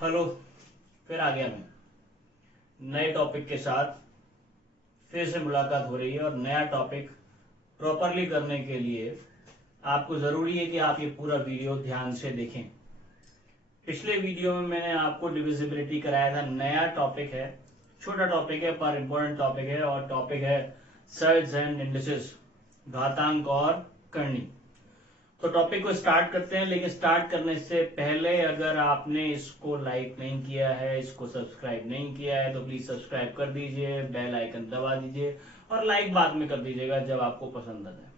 Hello, फिर आ गया मैं नए टॉपिक के साथ। फिर से मुलाकात हो रही है और नया टॉपिक प्रॉपरली करने के लिए आपको ज़रूरी है कि आप ये पूरा वीडियो ध्यान से देखें। पिछले वीडियो में मैंने आपको डिविजिबिलिटी कराया था। नया टॉपिक है, छोटा टॉपिक है पर इम्पोर्टेंट टॉपिक है, और टॉपिक है सर्ज एंड इंडिसेस, घातांक और करनी। तो टॉपिक को स्टार्ट करते हैं, लेकिन स्टार्ट करने से पहले अगर आपने इसको लाइक नहीं किया है, इसको सब्सक्राइब नहीं किया है, तो प्लीज सब्सक्राइब कर दीजिए, बेल आइकन दबा दीजिए और लाइक बाद में कर दीजिएगा जब आपको पसंद आ जाए।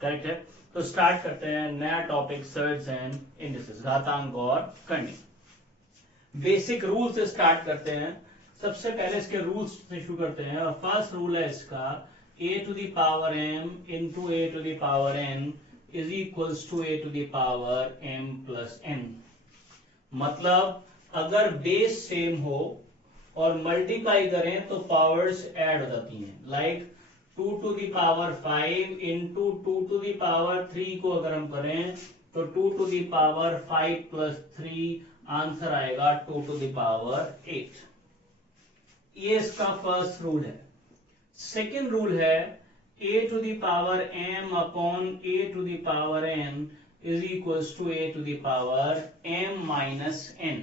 करेक्ट है? तो स्टार्ट करते हैं नया टॉपिक, सर्ज एंड इंडिसेस, घातांक और करनी। बेसिक रूल से स्टार्ट करते हैं। सबसे पहले इसके रूल्स से शुरू करते हैं। और फर्स्ट रूल है इसका, a to the power m into a to the power n is equals to a to the power m plus n। मतलब अगर बेस सेम हो और मल्टीप्लाई करें तो पावर्स ऐड हो जाती हैं। Like 2 to the power 5 into 2 to the power 3 को अगर हम करें तो 2 to the power 5 plus 3 answer आएगा 2 to the power 8। ये इसका फर्स्ट रूल है। सेकेंड रूल है a to the power m upon a to the power n is equals to a to the power m minus n।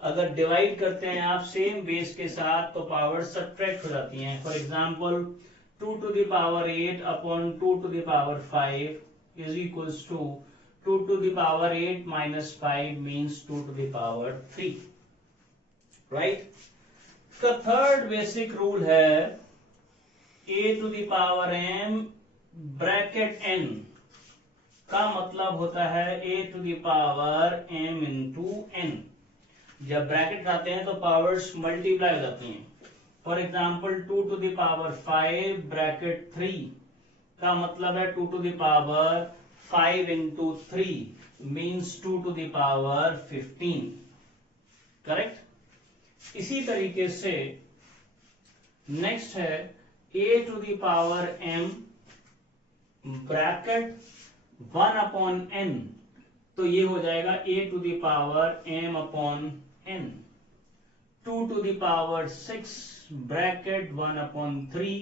अगर divide करते हैं आप same base के साथ तो पावर सब्ट्रैक्ट हो जाती हैं। For example 2 to the power 8 upon 2 to the power 5 is equals to 2 to the power 8 minus 5 means 2 to the power 3। Right? इसका थर्ड बेसिक रूल है a to the power m bracket n का मतलब होता है a to the power m into n। जब bracket आते हैं तो पावर्स मल्टीप्लाई हो जाती हैं। For example 2 to the power 5 bracket 3 का मतलब है 2 to the power 5 into 3 means 2 to the power 15। Correct? इसी तरीके से नेक्स्ट है a to the power m bracket 1 upon n, तो ये हो जाएगा a to the power m upon n। 2 to the power 6 bracket 1 upon 3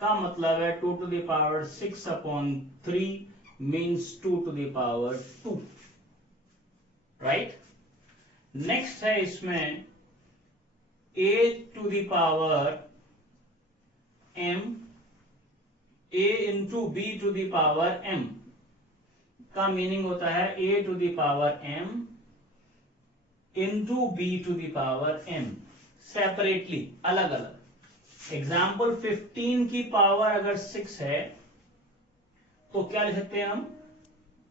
का मतलब है 2 to the power 6 upon 3 means 2 to the power 2। Right? Next है इसमें a to the power m a into b to the power m का meaning होता है a to the power m into b to the power m, separately, अलग अलग। Example 15 की power अगर 6 है तो क्या लिख सकते हैं हम?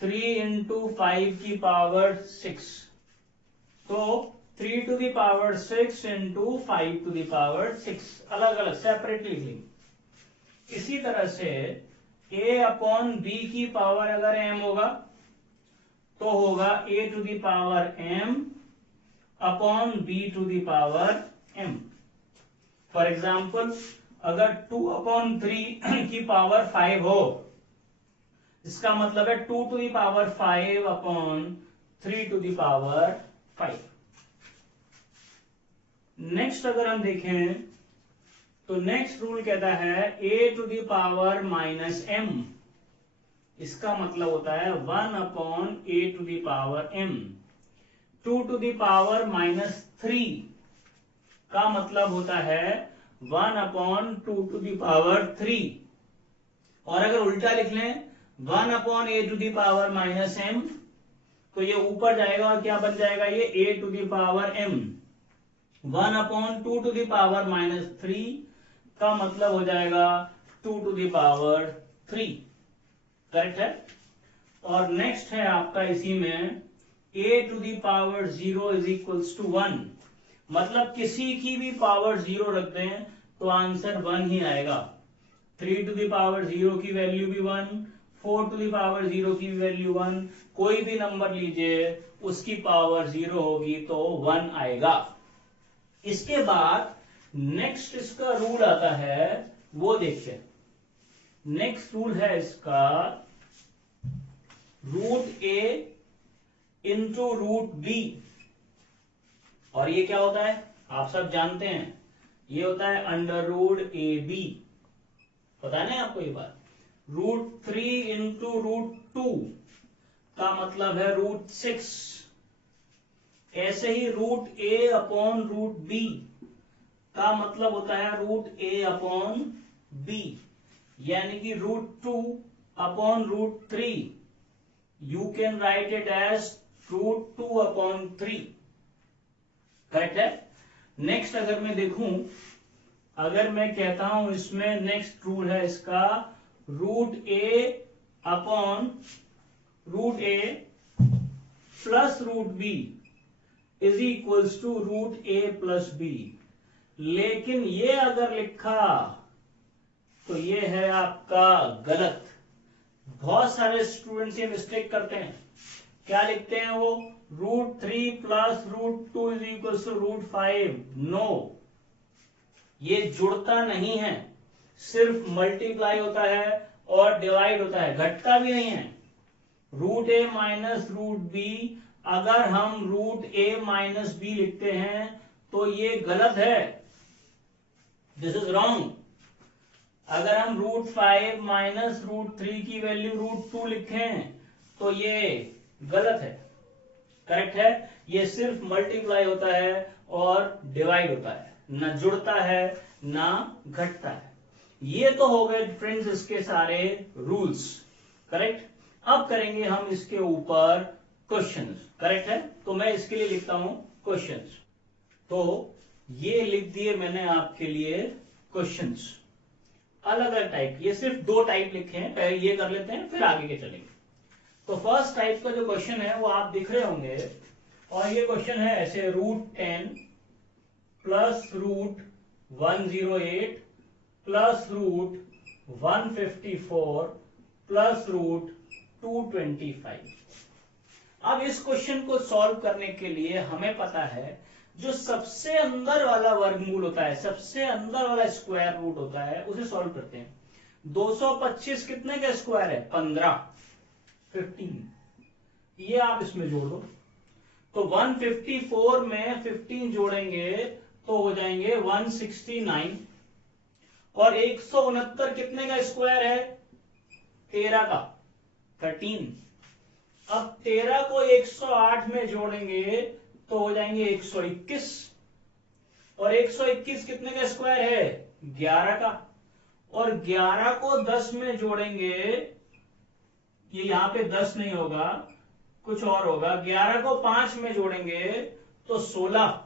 3 into 5 की पावर 6, तो 3 to the power 6 into 5 to the power 6, अलग अलग सेपरेटली लिखेंगे। इसी तरह से a अपॉन b की पावर अगर m होगा तो होगा a to the power m upon b to the power m। For example अगर 2 अपॉन 3 की पावर 5 हो, इसका मतलब है 2 to the power 5 upon 3 to the power 5। Next अगर हम देखें तो नेक्स्ट रूल कहता है a to the power minus m, इसका मतलब होता है 1 upon a to the power m। 2 to the power minus 3 का मतलब होता है 1 अपॉन 2 to the power 3। और अगर उल्टा लिख लें 1 upon a to the power minus m, तो ये ऊपर जाएगा और क्या बन जाएगा? ये a to the power m। 1 upon 2 to the power minus 3 का मतलब हो जाएगा 2 to the power 3। करेक्ट है? और नेक्स्ट है आपका इसी में a to the power 0 is equals to 1, मतलब किसी की भी पावर 0 रख दें तो आंसर 1 ही आएगा। 3 to the power 0 की वैल्यू भी 1, 4 to the power 0 की वैल्यू 1, कोई भी नंबर लीजिए उसकी पावर 0 होगी तो 1 आएगा। इसके बाद नेक्स्ट इसका रूल आता है, वो देखिए। नेक्स्ट रूल है इसका root a into root B और ये क्या होता है आप सब जानते हैं, ये होता है अंडर रूट ए बी, पता है ना आपको ये बात। √3 इंटू √2 का मतलब है √6। ऐसे ही √a/√b का मतलब होता है √a/b, यानी कि √2/√3 you can write it as √2/3। Correct है। नेक्स्ट अगर मैं देखूं, अगर मैं कहता हूं इसमें नेक्स्ट रूल है इसका √a/√a plus √b is equals to √a+b। लेकिन ये अगर लिखा तो ये है आपका गलत। बहुत सारे स्टूडेंट्स ये मिस्टेक करते हैं, क्या लिखते हैं वो √3 plus √2 is equals to √5। No, ये जुड़ता नहीं है, सिर्फ मल्टीप्लाई होता है और डिवाइड होता है, घटता भी नहीं है। √a माइनस √b, अगर हम √a माइनस b लिखते हैं तो ये गलत है, दिस इज रॉन्ग। अगर हम √5 माइनस √3 की वैल्यू √2 लिखें तो ये गलत है। करेक्ट है, ये सिर्फ मल्टीप्लाई होता है और डिवाइड होता है, ना जुड़ता है ना घटता है। ये तो हो गए फ्रेंड्स इसके सारे रूल्स। करेक्ट। अब करेंगे हम इसके ऊपर क्वेश्चंस। करेक्ट है, तो मैं इसके लिए लिखता हूं क्वेश्चंस। तो ये लिख दिए मैंने आपके लिए क्वेश्चंस, अलग अलग टाइप। ये सिर्फ 2 टाइप लिखे हैं, पहले ये कर लेते हैं फिर आगे के चलेंगे। तो फर्स्ट टाइप का जो क्वेश्चन है वो आप दिख रहे होंगे, और ये क्वेश्चन है ऐसे √10 प्लस √108 प्लस √154 प्लस √225। अब इस क्वेश्चन को सॉल्व करने के लिए हमें पता है जो सबसे अंदर वाला वर्गमूल होता है, सबसे अंदर वाला स्क्वायर रूट होता है, उसे सॉल्व करते हैं। 225 कितने का स्क्वायर है? 15 ये आप इसमें जोड़ दो, तो 154 में 15 जोड़ेंगे तो हो जाएंगे 169, और 169 कितने का स्क्वायर है? 13 का, 13। अब 13 को 108 में जोड़ेंगे तो हो जाएंगे 121, और 121 कितने का स्क्वायर है? 11 का, और 11 को 10 में जोड़ेंगे, ये यहां पे 10 नहीं होगा, कुछ और होगा। 11 को 5 में जोड़ेंगे तो 16,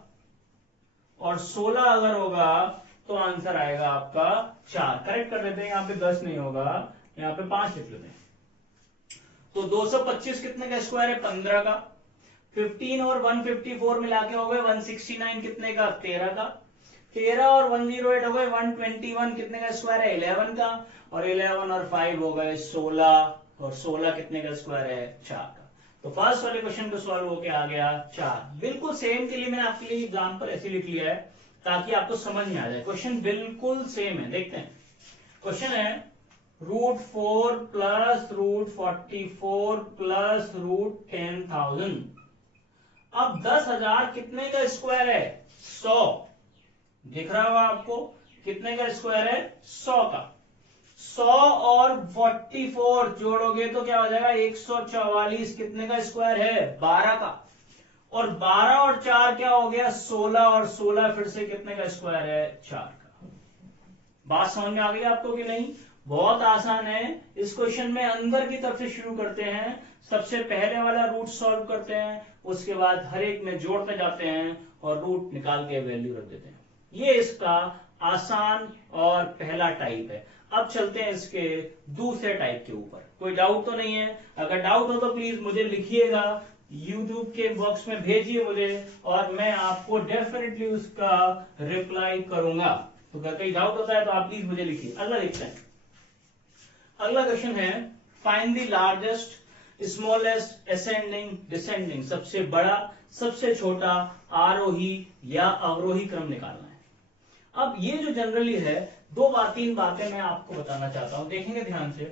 और 16 अगर होगा तो आंसर आएगा आपका 4। करेक्ट कर देते हैं, यहां पे 10 नहीं होगा, यहां पे 5 लिख लेते हैं। तो 225 कितने का स्क्वायर है? 15 का। 15 और 154 मिला के हो गए 169 कितने का? 13 का। 13 और 108 हो गए 121 कितने का स्क्वायर है? 11 का, और 11 और 5 हो गए 16, और 16 कितने का स्क्वायर है? 4 का। तो फर्स्ट वाले क्वेश्चन को सॉल्व होके आ गया 4। बिल्कुल सेम के लिए मैंने आपके लिए एग्जांपल ऐसे लिख लिया है ताकि आपको समझ में आ जाए। क्वेश्चन बिल्कुल सेम है, देखते हैं। क्वेश्चन है √4 प्लस √44 प्लस √10,000। अब 10,000 कितने का स्क्वायर है? 100। दिख रहा होगा आपको, कितने का स्क्वायर है? 100 का। 100 और 44 जोड़ोगे तो क्या हो जाएगा? 144 कितने का स्क्वायर है? 12 का, और 12 और 4 क्या हो गया? 16, और 16 फिर से कितने का स्क्वायर है? 4 का। बात समझ में आ गई आपको कि नहीं? बहुत आसान है। इस क्वेश्चन में अंदर की तरफ से शुरू करते हैं, सबसे पहले वाला रूट सॉल्व करते हैं, उसके बाद हर एक में जोड़ते जाते हैं और रूट निकाल के वैल्यू रख देते हैं। ये इसका आसान और पहला टाइप है। अब चलते हैं इसके दूसरे टाइप के ऊपर। कोई डाउट तो नहीं है? अगर डाउट हो तो प्लीज मुझे लिखिएगा, YouTube के बॉक्स में भेजिए मुझे, और मैं आपको डेफिनेटली उसका रिप्लाई करूंगा। तो अगर कोई डाउट होता है तो आप प्लीज मुझे लिखिए। अगला देखते हैं। अगला क्वेश्चन है find the largest smallest ascending descending, सबसे बड़ा सबसे छोटा आरोही या अवरोही क्रम निकालना है। अब ये जो जनरली है 2-3 बातें मैं आपको बताना चाहता हूं, देखेंगे ध्यान से।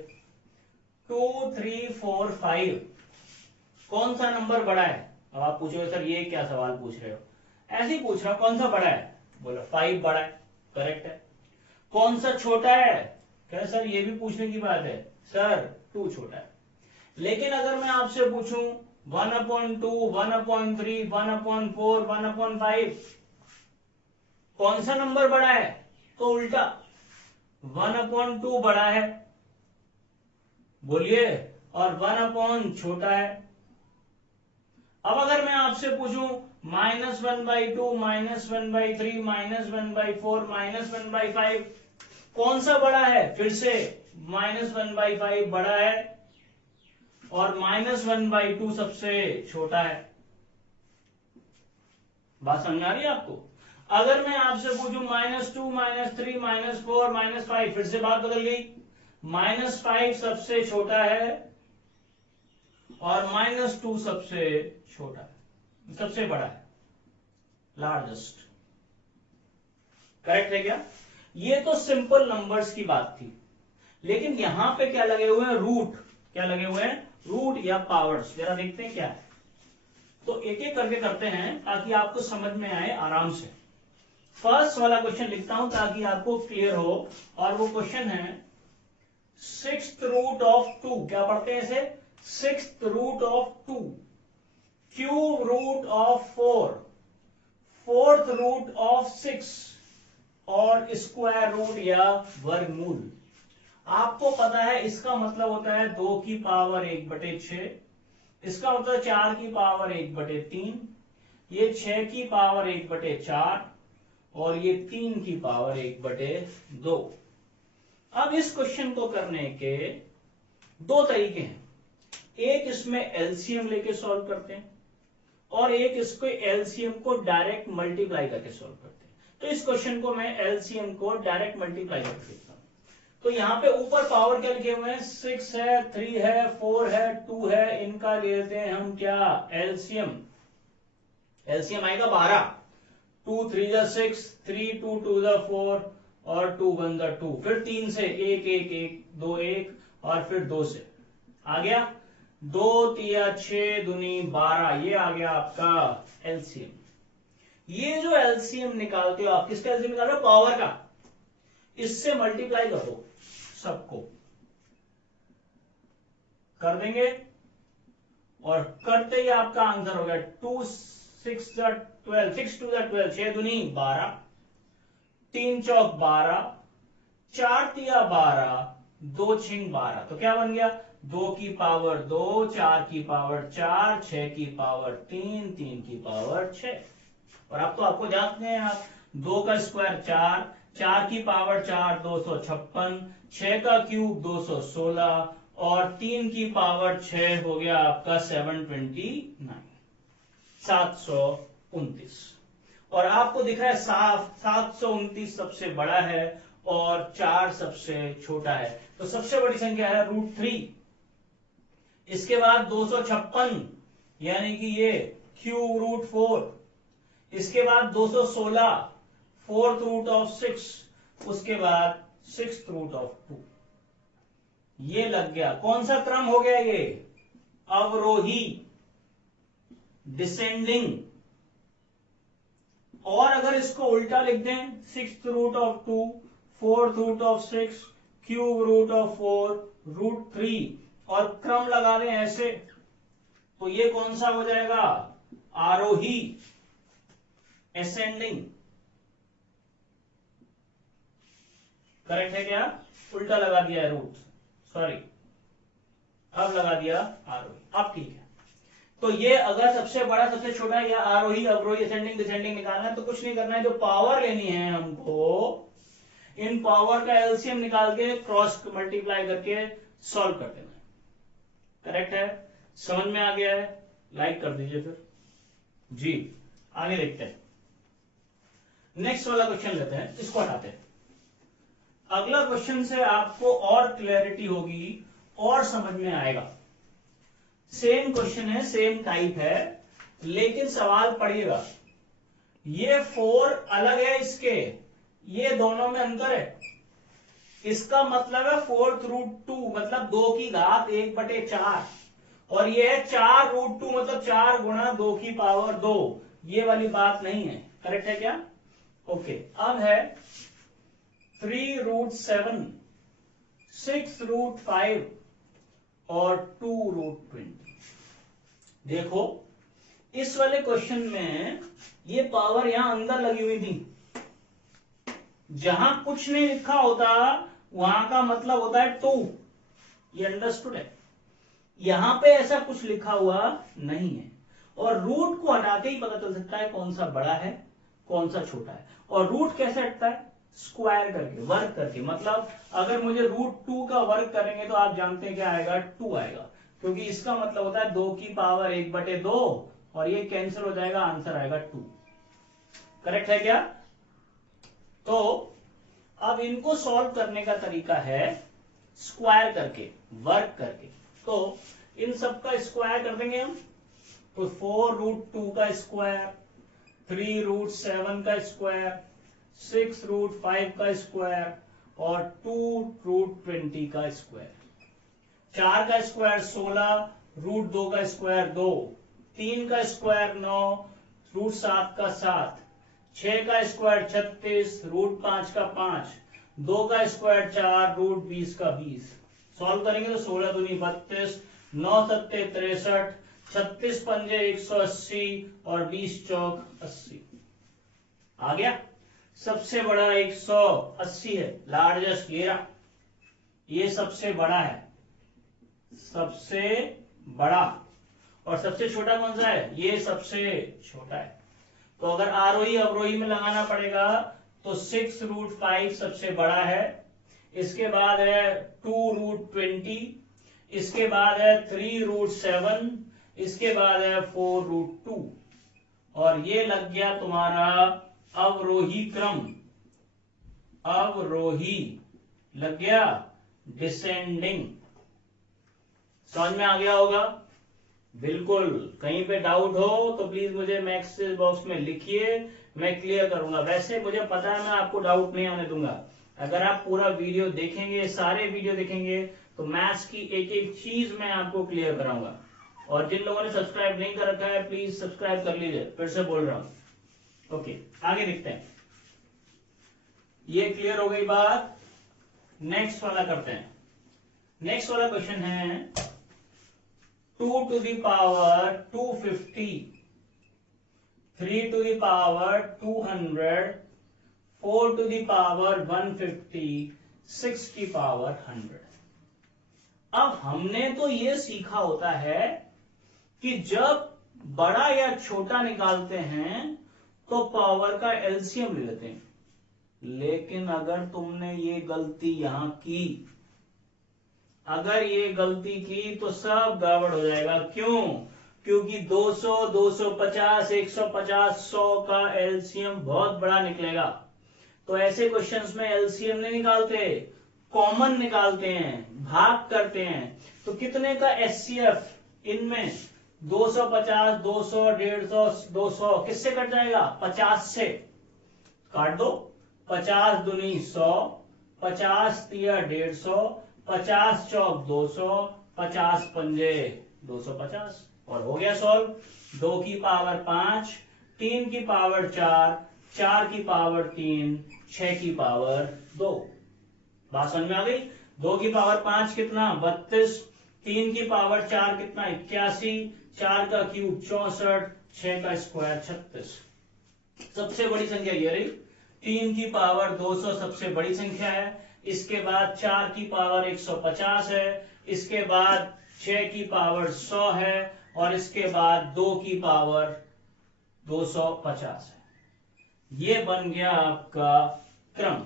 2, 3, 4, 5 कौन सा नंबर बड़ा है? अब आप पूछोगे सर ये क्या सवाल पूछ रहे हो? ऐसे ही पूछ रहा हूं कौन सा बड़ा है, बोला 5 बड़ा है, करेक्ट है। कौन सा छोटा है, कह सर ये भी पूछने की बात है, सर 2 छोटा है। लेकिन अगर मैं आपसे पूछूं 1/2, 1/3, 1/4, 1/5, कौन सा नंबर बड़ा है, तो उल्टा 1/2 बड़ा है, बोलिए, और 1 छोटा है। अब अगर मैं आपसे पूछूं -1/2, -1/3, -1/4, -1/5, कौन सा बड़ा है, फिर से -1/5 बड़ा है और -1/2 सबसे छोटा है। बात समझ आ रही है आपको? अगर मैं आपसे पूछूं -2, -3, -4, -5, फिर से बात बदल गई, -5 सबसे छोटा है और -2 सबसे छोटा है, सबसे बड़ा है, लार्जेस्ट। करेक्ट है क्या? ये तो सिंपल नंबर्स की बात थी, लेकिन यहां पे क्या लगे हुए हैं, रूट। क्या लगे हुए हैं, रूट या पावर्स। जरा देखते हैं क्या है, तो एक एक करके करते हैं ताकि आपको समझ में आए आराम से। फर्स्ट वाला क्वेश्चन लिखता हूं ताकि आपको क्लियर हो, और वो क्वेश्चन है 6th रूट ऑफ 2। क्या पढ़ते हैं इसे, 6th root of 2, cube root of 4, 4th root of 6 और स्क्वायर रूट या वर्गमूल। आपको पता है इसका मतलब होता है 2 की पावर 1/6, इसका मतलब 4 की पावर 1/3, ये 6 की पावर 1/4 और ये 3 की पावर 1/2। अब इस क्वेश्चन को करने के 2 तरीके हैं, एक इसमें एलसीएम लेके सॉल्व करते हैं और एक इसको एलसीएम को डायरेक्ट मल्टीप्लाई करके सॉल्व करते हैं। तो इस क्वेश्चन को मैं एलसीएम को डायरेक्ट मल्टीप्लाई करके देखता हूं। तो यहां पे ऊपर पावर क्या लिखे हुए हैं, 6 है, 3 है, 4 है, 2 है, इनका लेते हैं हम क्या, एलसीएम। एलसीएम आएगा 12, 2 3 जा 6, 3 2 2 जा 4 और 2 1 जा 2, फिर 3 से 1 1 1 2 1 और फिर 2 से आ गया 2 3 6 दूनी 12, ये आ गया आपका एलसीएम। ये जो एलसीएम निकालते हो आप, किसका एलसीएम निकाल रहे हो, पावर का, इससे मल्टीप्लाई करो सबको, कर देंगे और करते ही आपका आंसर हो गया 2 6 जा 12, 6 2 जा 12, 6 दूनी 12, 3 चौक 12, 4 तिया 12, 2 6 12। तो क्या बन गया, 2 की पावर 2, 4 की पावर 4, 6 की पावर 3, 3 की पावर 6। और अब तो आपको जानते हैं आप, 2 का स्क्वायर 4, 4 की पावर 4 256, 6 का क्यूब 216 और 3 की पावर 6 हो गया आपका 729, 729। और आपको दिख रहा है साफ 729 सबसे बड़ा है और 4 सबसे छोटा है। तो सबसे बड़ी संख्या है √3, इसके बाद 256 यानी कि ये क्यूब √4, इसके बाद 216 4th रूट ऑफ 6, उसके बाद 6th रूट ऑफ 2। ये लग गया, कौन सा क्रम हो गया ये, अवरोही, डिसेंडिंग। और अगर इसको उल्टा लिख दें, 6th root of 2, 4th root of 6, cube root of 4, √3 और क्रम लगा दें ऐसे, तो ये कौन सा हो जाएगा, आरोही, असेंडिंग। करेक्ट है क्या, उल्टा लगा दिया है रूट, सॉरी, अब लगा दिया आरोही, अब ठीक है। तो ये अगर सबसे बड़ा सबसे छोटा या आरोही अवरोही असेंडिंग डिसेंडिंग निकालना है तो कुछ नहीं करना है, जो पावर लेनी है हमको, इन पावर का एलसीएम निकाल के क्रॉस मल्टीप्लाई करके सॉल्व कर देना है। करेक्ट है, समझ में आ गया है, लाइक कर दीजिए फिर जी। आगे देखते हैं, नेक्स्ट वाला क्वेश्चन लेते हैं, इसको हटाते हैं। अगला क्वेश्चन से आपको और क्लैरिटी होगी और समझ में आएगा। सेम क्वेश्चन है, सेम टाइप है, लेकिन सवाल पढ़िएगा, ये 4 अलग है इसके, ये दोनों में अंतर है। इसका मतलब है 4th रूट 2 मतलब 2 की घात 1/4 और ये है 4 √2 मतलब 4 गुणा 2 की पावर 2, ये वाली बात नहीं है, करेक्ट है क्या? ओके, अब है 3√7, 6√5 और 2√20। देखो इस वाले क्वेश्चन में ये पावर यहां अंदर लगी हुई थी, जहां कुछ नहीं लिखा होता वहां का मतलब होता है 2, ये अंडरस्टूड है। यहां पे ऐसा कुछ लिखा हुआ नहीं है, और रूट को हटाते ही पता चल सकता है कौन सा बड़ा है कौन सा छोटा है। और रूट कैसे हटता है? स्क्वायर करके, वर्क करके। मतलब अगर मुझे √2 का वर्क करेंगे तो आप जानते हैं क्या आएगा? 2 आएगा, क्योंकि इसका मतलब होता है 2 की पावर 1/2, और ये कैंसिल हो जाएगा, आंसर आएगा 2। करेक्ट है क्या? तो अब इनको सॉल्व करने का तरीका है स्क्वायर करके, वर्क करके। तो इन सब का स्क्वायर कर देंगे हम, तो 4√2 का स्क्वायर, 3√7 का स्क्वायर, 6√5 का स्क्वायर और 2√20 का स्क्वायर। 4 का स्क्वायर 16, √2 का स्क्वायर 2, 3 का स्क्वायर 9, √7 का 7, 6 का स्क्वायर 36, √5 का 5, 2 का स्क्वायर 4, √20 का 20। सॉल्व करेंगे तो 16 दूनी 32, 9 सत्ते 63, 36 पंजे 180 और 20 चौक 80। आ गया? सबसे बड़ा 180 है, लार्जेस्ट ये सबसे बड़ा है, सबसे बड़ा। और सबसे छोटा कौन सा है? ये सबसे छोटा है। तो अगर आरोही अवरोही में लगाना पड़ेगा तो 6√5 सबसे बड़ा है, इसके बाद है 2√20, इसके बाद है 3√7, इसके बाद है 4√2, और ये लग गया तुम्हारा अवरोही क्रम। अवरोही लग गया, डिसेंडिंग। समझ में आ गया होगा? बिल्कुल। कहीं पे डाउट हो तो प्लीज मुझे मैसेज बॉक्स में लिखिए, मैं क्लियर करूंगा। वैसे मुझे पता है मैं आपको डाउट नहीं आने दूंगा। अगर आप पूरा वीडियो देखेंगे, सारे वीडियो देखेंगे, तो मैथ्स की एक एक चीज मैं आपको क्लियर कराऊंगा। और जिन लोगों ने सब्सक्राइब नहीं कर रखा है प्लीज सब्सक्राइब कर लीजिए, फिर से बोल रहा हूं। ओके, आगे देखते हैं। ये क्लियर हो गई बात। नेक्स्ट वाला करते हैं। नेक्स्ट वाला क्वेश्चन है 2 to the power 250, 3 to the power 200, 4 to the power 150, 6 की पावर 100। अब हमने तो ये सीखा होता है कि जब बड़ा या छोटा निकालते हैं तो पावर का एलसीएम ले लेते हैं। लेकिन अगर तुमने ये गलती यहां की, अगर ये गलती की तो सब गड़बड़ हो जाएगा। क्यों? क्योंकि 200, 250, 150, 100 का एलसीएम बहुत बड़ा निकलेगा। तो ऐसे क्वेश्चंस में एलसीएम नहीं निकालते, कॉमन निकालते हैं, भाग करते हैं। तो कितने का एचसीएफ इनमें? 250, 200, 150, 200 किससे कट जाएगा? 50 से। काट दो, 50 दूनी 100, 50 तिया 150, 50 चौक 200, 50 पंजे 250, और हो गया सॉल्व। 2 की पावर 5, 3 की पावर 4, 4 की पावर 3, 6 की पावर 2। बात समझ में आ गई? 2 की पावर 5 कितना? 32, 3 की पावर 4 कितना? 81, 4 का क्यूब 64, 6 का स्क्वायर 36। सबसे बड़ी संख्या ये रही। 3 की पावर 200 सबसे बड़ी संख्या है, इसके बाद 4 की पावर 150 है, इसके बाद 6 की पावर 100 है, और इसके बाद 2 की पावर 250 है। ये बन गया आपका क्रम।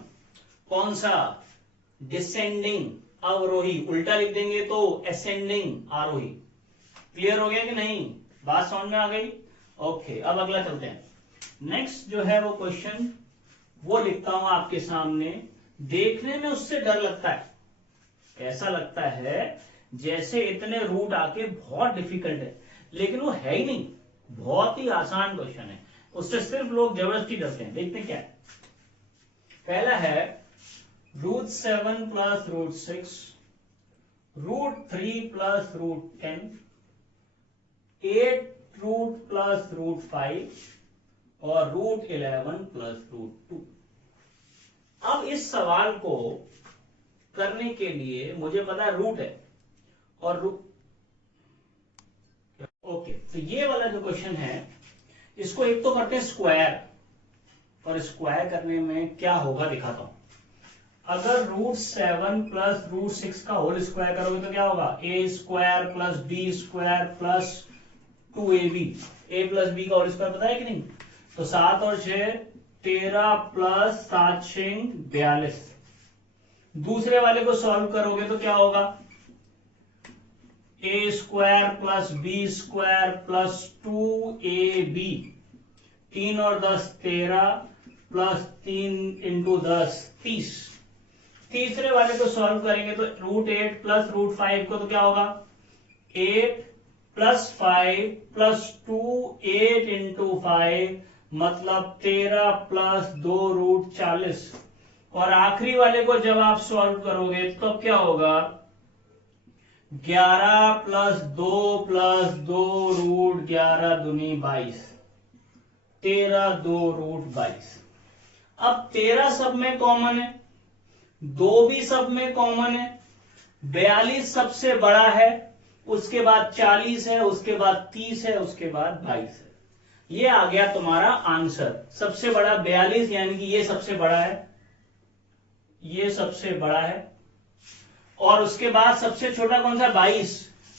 कौन सा? डिसेंडिंग अवरोही। उल्टा लिख देंगे तो असेंडिंग आरोही। क्लियर हो गया कि नहीं? बात समझ में आ गई? ओके, अब अगला चलते हैं। नेक्स्ट जो है वो क्वेश्चन वो लिखता हूं आपके सामने। देखने में उससे डर लगता है, ऐसा लगता है जैसे इतने रूट आके बहुत डिफिकल्ट है, लेकिन वो है ही नहीं, बहुत ही आसान क्वेश्चन है। उससे सिर्फ लोग जबरदस्ती डरते हैं। देखते हैं क्या है। पहला है √7 + √6, √3 + √10, 8 √+ √5, और रूट 11 प्लस रूट 2। अब इस सवाल को करने के लिए मुझे पता है रूट है और ओके, तो ये वाला जो क्वेश्चन है इसको एक तो करते हैं स्क्वायर, और स्क्वायर करने में क्या होगा दिखाता हूं। अगर रूट 7 प्लस रूट 6 का होल स्क्वायर करोगे तो क्या होगा, A square plus B square plus 2ab। A plus B का होल स्क्वायर पता है कि नहीं? तो 7 और 6 13 प्लस 7 6 42। दूसरे वाले को सॉल्व करोगे तो क्या होगा, A square plus B square plus 2ab। 3 और 10 13 प्लस 3 इंटू 10 30। तीसरे वाले को सॉल्व करेंगे तो रूट 8 प्लस रूट 5 को तो क्या होगा, 8 प्लस 5 प्लस 2 8 इंटू 5 मतलब 13 प्लस 2 रूट 40। और आखिरी वाले को जब आप सॉल्व करोगे तो क्या होगा, 11 प्लस 2 रूट 11 दूनी 22, 13 2 रूट 22। अब 13 सब में कॉमन है, 2 भी सब में कॉमन है, 42 सबसे बड़ा है, उसके बाद 40 है, उसके बाद 30 है, उसके बाद 22 है। ये आ गया तुम्हारा आंसर। सबसे बड़ा 42 यानी कि ये सबसे बड़ा है, ये सबसे बड़ा है, और उसके बाद सबसे छोटा कौन सा, 22,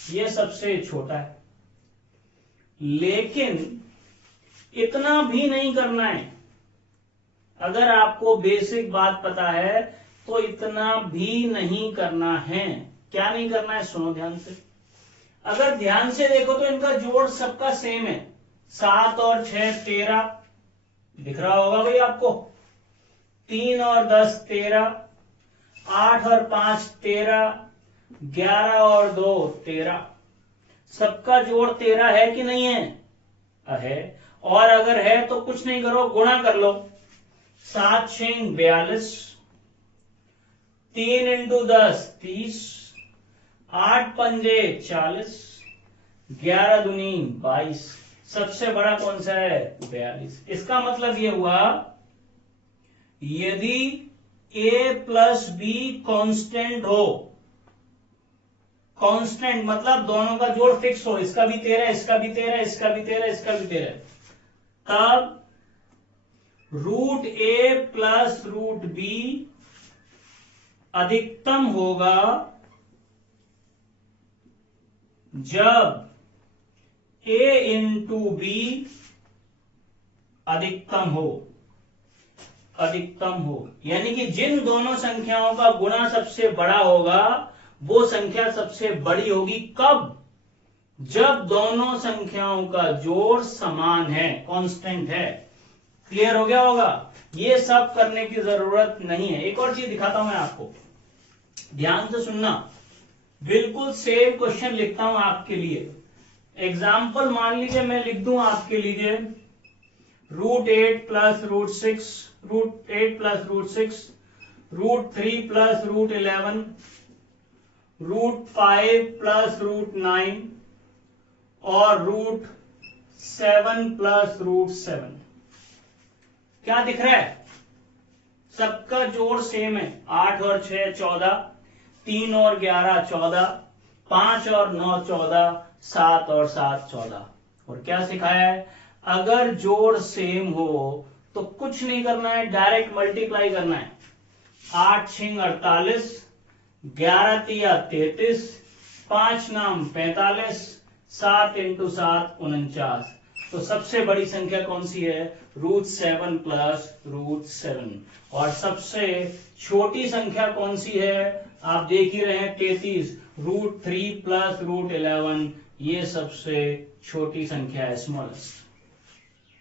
ये सबसे छोटा है। लेकिन इतना भी नहीं करना है, अगर आपको बेसिक बात पता है तो इतना भी नहीं करना है। क्या नहीं करना है, सुनो ध्यान से। अगर ध्यान से देखो तो इनका जोड़ सबका सेम है, 7 और 6 13, दिख रहा होगा भाई आपको। 3 और 10 13, 8 और 5 13, 11 और 2 13। सबका जोड़ 13 है कि नहीं है? है। और अगर है तो कुछ नहीं करो, गुणा कर लो। 7 6 42, 3 इंटू 10 30, 8 पंजे 40, 11 दूनी 22। सबसे बड़ा कौन सा है, 42। इसका मतलब ये हुआ, यदि ए प्लस बी कांस्टेंट हो, कांस्टेंट मतलब दोनों का जोड़ फिक्स हो, इसका भी 13 इसका भी 13 इसका भी 13 इसका भी 13, तब रूट ए प्लस रूट बी अधिकतम होगा जब ए इंटू बी अधिकतम हो, अधिकतम हो। यानी कि जिन दोनों संख्याओं का गुणा सबसे बड़ा होगा वो संख्या सबसे बड़ी होगी। कब? जब दोनों संख्याओं का जोड़ समान है, कांस्टेंट है। क्लियर हो गया होगा? ये सब करने की जरूरत नहीं है। एक और चीज दिखाता हूं मैं आपको, ध्यान से सुनना। बिल्कुल सेम क्वेश्चन लिखता हूं आपके लिए। एग्जाम्पल मान लीजिए मैं लिख दूं आपके लिए, root 8 plus root 6, root 8 plus root 6, root 3 plus root 11, root 5 plus root 9 और रूट 7 प्लस रूट 7। क्या दिख रहा है? सबका जोड़ सेम है, 8 और 6 14, 3 और 11 14, 5 और 9 14, 7 और 7 14। और क्या सिखाया है? अगर जोड़ सेम हो तो कुछ नहीं करना है, डायरेक्ट मल्टीप्लाई करना है। 8 6 48, 11 तिया 33, 5 नाम 45, 7 इंटू 7 49। तो सबसे बड़ी संख्या कौन सी है? Root 7 plus root 7। और सबसे छोटी संख्या कौन सी है? आप देख ही रहे हैं 33, रूट 3 प्लस रूट 11। ये सबसे छोटी संख्या है, स्मॉलेस्ट।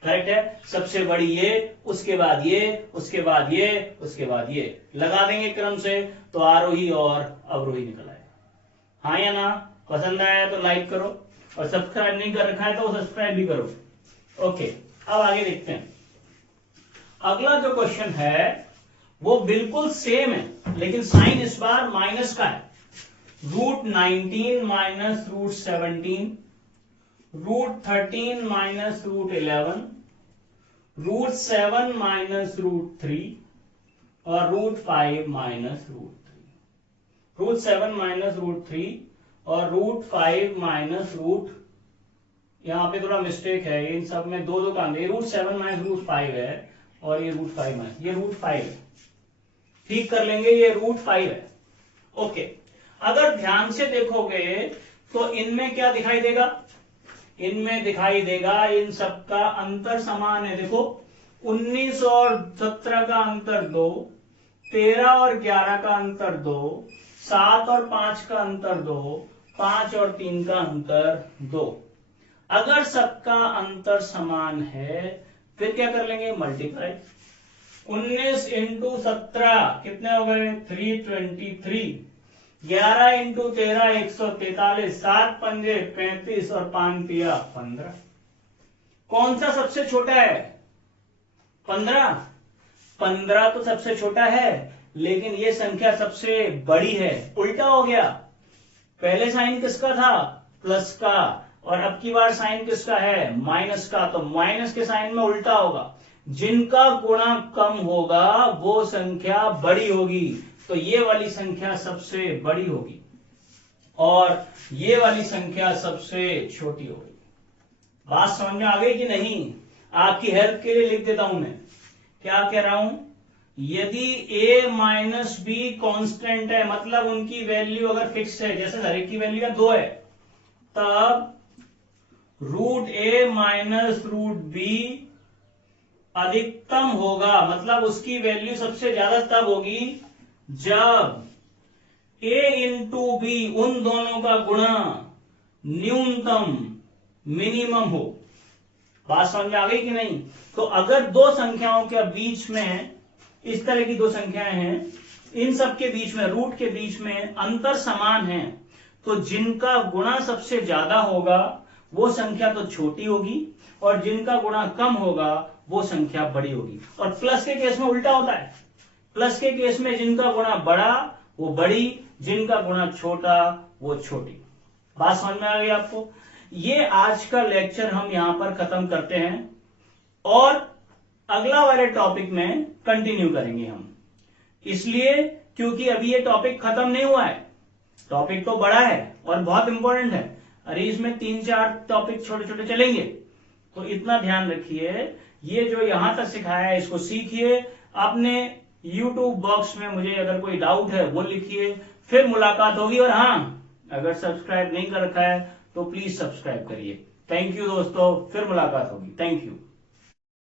करेक्ट है? सबसे बड़ी ये, उसके बाद ये, उसके बाद ये, उसके बाद ये। लगा देंगे क्रम से तो आरोही और अवरोही निकल आएगा। हाँ या ना? पसंद आया तो लाइक करो, और सब्सक्राइब नहीं कर रखा है तो सब्सक्राइब भी करो। ओके, अब आगे देखते हैं। अगला जो क्वेश्चन है वो बिल्कुल सेम है, लेकिन साइन इस बार माइनस का है। Root 19 minus root 17, root 13 minus root 11, √7 minus √3 और √5 माइनस √3। √7 माइनस √3 और √5 माइनस यहाँ पे थोड़ा मिस्टेक है, इन सब में दो दो काम, √7 माइनस √5 है और ये √5 माइनस, ये √5 है, ठीक कर लेंगे, ये √5 है। ओके, अगर ध्यान से देखोगे तो इनमें क्या दिखाई देगा, इनमें दिखाई देगा इन सबका अंतर समान है। देखो 19 और 17 का अंतर 2, 13 और 11 का अंतर 2, 7 और 5 का अंतर 2, 5 और 3 का अंतर 2। अगर सबका अंतर समान है फिर क्या कर लेंगे, मल्टीप्लाई। 19 इंटू 17 कितने हो गए, 323। 11 इंटू 13 143, 7 पंजे 35 और 5 तिया 15। कौन सा सबसे छोटा है, 15। 15 तो सबसे छोटा है, लेकिन ये संख्या सबसे बड़ी है। उल्टा हो गया, पहले साइन किसका था, प्लस का, और अब की बार साइन किसका है, माइनस का, तो माइनस के साइन में उल्टा होगा। जिनका गुणा कम होगा वो संख्या बड़ी होगी, तो ये वाली संख्या सबसे बड़ी होगी और ये वाली संख्या सबसे छोटी होगी। बात समझ में आ गई कि नहीं? आपकी हेल्प के लिए लिख देता हूं मैं, क्या कह रहा हूं, यदि a माइनस बी कॉन्स्टेंट है, मतलब उनकी वैल्यू अगर फिक्स है, जैसे हर एक की वैल्यू 2 है, तब √a माइनस √b अधिकतम होगा, मतलब उसकी वैल्यू सबसे ज्यादा तब होगी जब a इंटू बी, उन दोनों का गुणा न्यूनतम मिनिमम हो। बात समझ में आ गई कि नहीं? तो अगर दो संख्याओं के बीच में, इस तरह की दो संख्याएं हैं, इन सब के बीच में, रूट के बीच में अंतर समान है, तो जिनका गुणा सबसे ज्यादा होगा वो संख्या तो छोटी होगी और जिनका गुणा कम होगा वो संख्या बड़ी होगी। और प्लस के केस में उल्टा होता है, प्लस के केस में जिनका गुणा बड़ा वो बड़ी, जिनका गुणा छोटा वो छोटी। बात समझ में आ गई आपको? ये आज का लेक्चर हम यहां पर खत्म करते हैं और अगला वाले टॉपिक में कंटिन्यू करेंगे हम, इसलिए क्योंकि अभी ये टॉपिक खत्म नहीं हुआ है, टॉपिक तो बड़ा है और बहुत इंपॉर्टेंट है। अरे इसमें 3-4 टॉपिक छोटे छोटे चलेंगे, तो इतना ध्यान रखिए, ये जो यहां तक सिखाया है इसको सीखिए। अपने YouTube बॉक्स में मुझे अगर कोई डाउट है वो लिखिए, फिर मुलाकात होगी। और हाँ, अगर सब्सक्राइब नहीं कर रखा है तो प्लीज सब्सक्राइब करिए। थैंक यू दोस्तों, फिर मुलाकात होगी। Thank you.